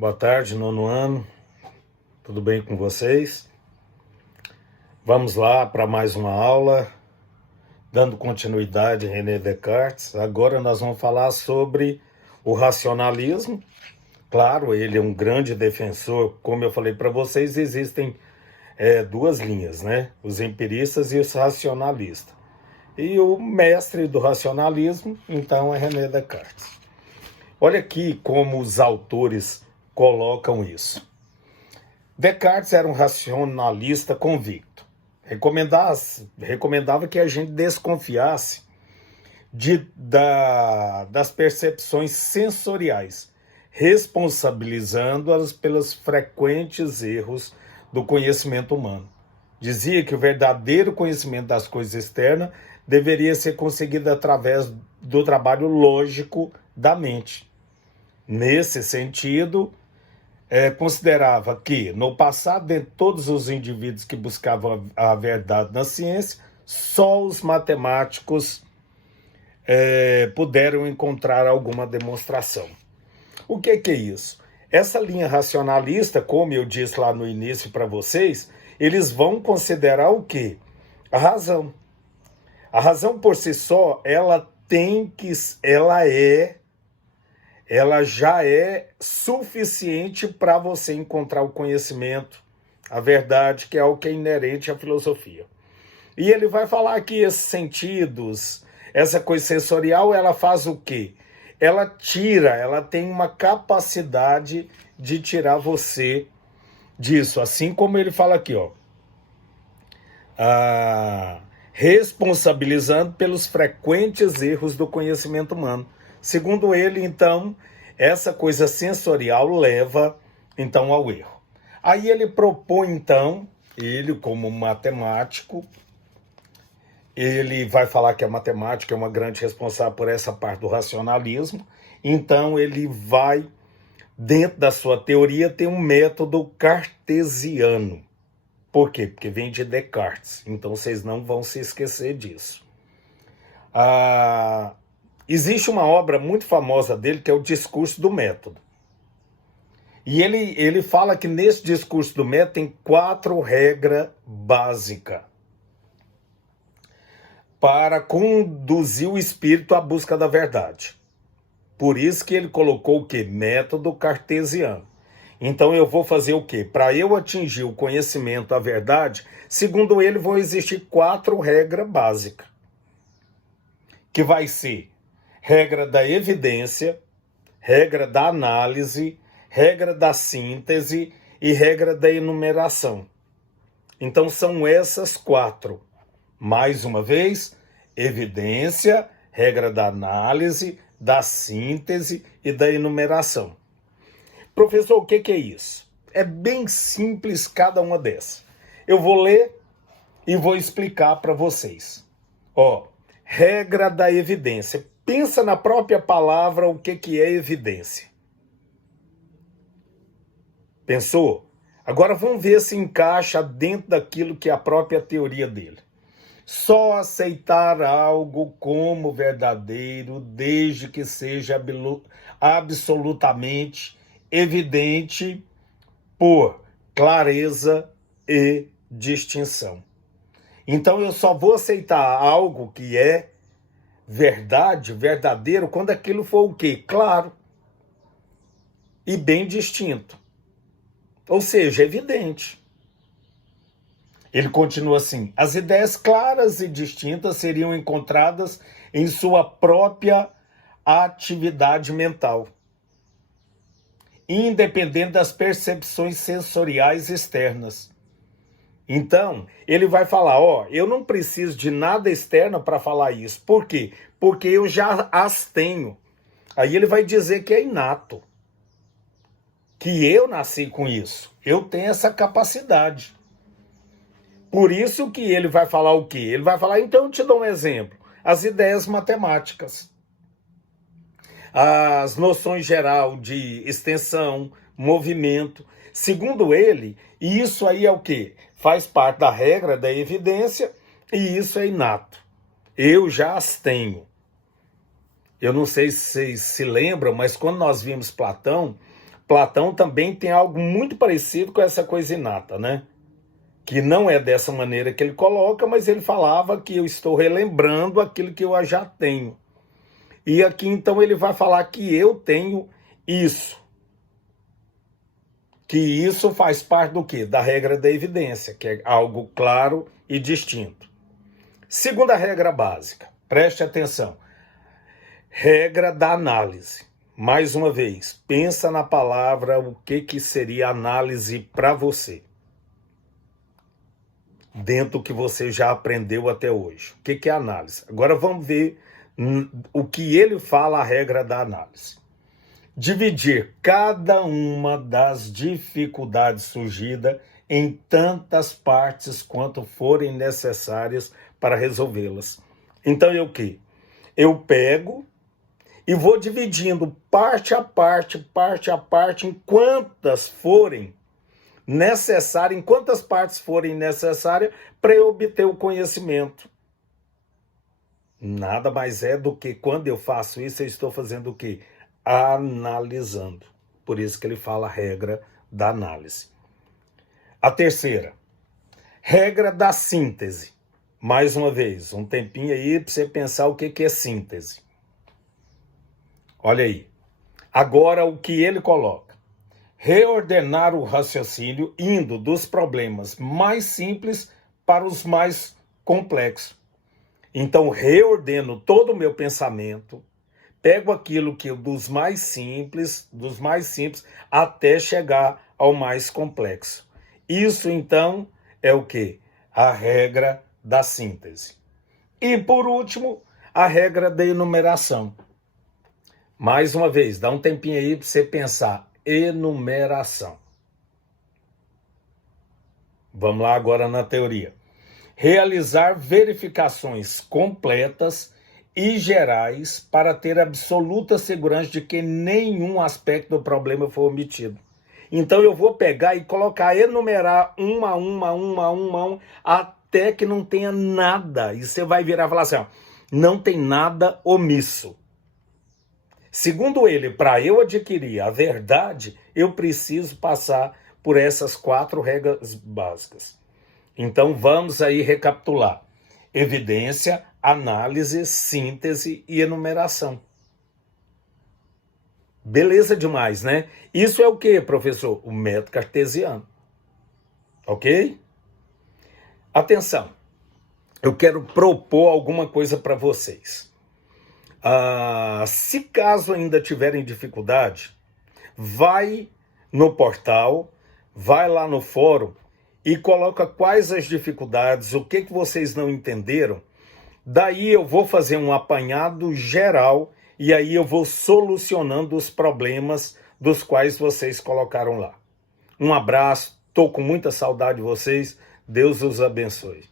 Boa tarde, nono ano. Tudo bem com vocês? Vamos lá para mais uma aula, dando continuidade a René Descartes. Agora nós vamos falar sobre o racionalismo. Claro, ele é um grande defensor. Como eu falei para vocês, existem duas linhas, né? Os empiristas e os racionalistas. E o mestre do racionalismo, então, é René Descartes. Olha aqui como os autores colocam isso. Descartes era um racionalista convicto. Recomendava que a gente desconfiasse das percepções sensoriais, responsabilizando-as pelos frequentes erros do conhecimento humano. Dizia que o verdadeiro conhecimento das coisas externas deveria ser conseguido através do trabalho lógico da mente. Nesse sentido, considerava que, no passado, de todos os indivíduos que buscavam a verdade na ciência, só os matemáticos puderam encontrar alguma demonstração. O que é isso? Essa linha racionalista, como eu disse lá no início para vocês, eles vão considerar o quê? A razão. A razão por si só, ela já é suficiente para você encontrar o conhecimento, a verdade, que é algo que é inerente à filosofia. E ele vai falar que esses sentidos, essa coisa sensorial, ela faz o quê? Ela tem uma capacidade de tirar você disso, assim como ele fala aqui, ó. Responsabilizando pelos frequentes erros do conhecimento humano. Segundo ele, então, essa coisa sensorial leva, então, ao erro. Aí ele propõe, então, ele como matemático, ele vai falar que a matemática é uma grande responsável por essa parte do racionalismo, então ele vai, dentro da sua teoria, ter um método cartesiano. Por quê? Porque vem de Descartes, então vocês não vão se esquecer disso. Existe uma obra muito famosa dele, que é o Discurso do Método. E ele fala que nesse Discurso do Método tem 4 regras básicas para conduzir o espírito à busca da verdade. Por isso que ele colocou o quê? Método cartesiano. Então eu vou fazer o quê? Para eu atingir o conhecimento, a verdade, segundo ele, vão existir 4 regras básicas. Que vai ser regra da evidência, regra da análise, regra da síntese e regra da enumeração. Então são essas 4. Mais uma vez, evidência, regra da análise, da síntese e da enumeração. Professor, o que é isso? É bem simples cada uma dessas. Eu vou ler e vou explicar para vocês. Regra da evidência. Pensa na própria palavra o que é evidência. Pensou? Agora vamos ver se encaixa dentro daquilo que é a própria teoria dele. Só aceitar algo como verdadeiro desde que seja absolutamente evidente por clareza e distinção. Então eu só vou aceitar algo que é verdade, verdadeiro, quando aquilo for o quê? Claro e bem distinto. Ou seja, evidente. Ele continua assim: as ideias claras e distintas seriam encontradas em sua própria atividade mental, independente das percepções sensoriais externas. Então, ele vai falar, eu não preciso de nada externo para falar isso. Por quê? Porque eu já as tenho. Aí ele vai dizer que é inato. Que eu nasci com isso. Eu tenho essa capacidade. Por isso que ele vai falar o quê? Ele vai falar, então eu te dou um exemplo. As ideias matemáticas. As noções geral de extensão, movimento. Segundo ele, isso aí é o quê? Faz parte da regra da evidência e isso é inato. Eu já as tenho. Eu não sei se vocês se lembram, mas quando nós vimos Platão Platão também tem algo muito parecido com essa coisa inata, né? Que não é dessa maneira que ele coloca, mas ele falava que eu estou relembrando aquilo que eu já tenho. E aqui então ele vai falar que eu tenho isso. Que isso faz parte do quê? Da regra da evidência, que é algo claro e distinto. Segunda regra básica, preste atenção. Regra da análise. Mais uma vez, pensa na palavra, o que seria análise para você. Dentro do que você já aprendeu até hoje. O que é análise? Agora vamos ver o que ele fala, a regra da análise. Dividir cada uma das dificuldades surgidas em tantas partes quanto forem necessárias para resolvê-las. Então eu o quê? Eu pego e vou dividindo parte a parte, em quantas forem necessárias, em quantas partes forem necessárias para eu obter o conhecimento. Nada mais é do que quando eu faço isso, eu estou fazendo o quê? Analisando. Por isso que ele fala a regra da análise. A terceira, regra da síntese. Mais uma vez, um tempinho aí para você pensar o que é síntese. Olha aí. Agora o que ele coloca. Reordenar o raciocínio indo dos problemas mais simples para os mais complexos. Então reordeno todo o meu pensamento, pego aquilo que dos mais simples, até chegar ao mais complexo. Isso então é o quê? A regra da síntese. E por último, a regra da enumeração. Mais uma vez, dá um tempinho aí para você pensar. Enumeração. Vamos lá agora na teoria. Realizar verificações completas e gerais para ter absoluta segurança de que nenhum aspecto do problema foi omitido. Então eu vou pegar e colocar, enumerar um a um, até que não tenha nada. E você vai virar e falar assim, ó, não tem nada omisso. Segundo ele, para eu adquirir a verdade, eu preciso passar por essas 4 regras básicas. Então vamos aí recapitular. Evidência, análise, síntese e enumeração. Beleza demais, né? Isso é o que, professor? O método cartesiano. Ok? Atenção, eu quero propor alguma coisa para vocês. Se caso ainda tiverem dificuldade, vai no portal, vai lá no fórum e coloca quais as dificuldades, o que vocês não entenderam. Daí eu vou fazer um apanhado geral e aí eu vou solucionando os problemas dos quais vocês colocaram lá. Um abraço, estou com muita saudade de vocês, Deus os abençoe.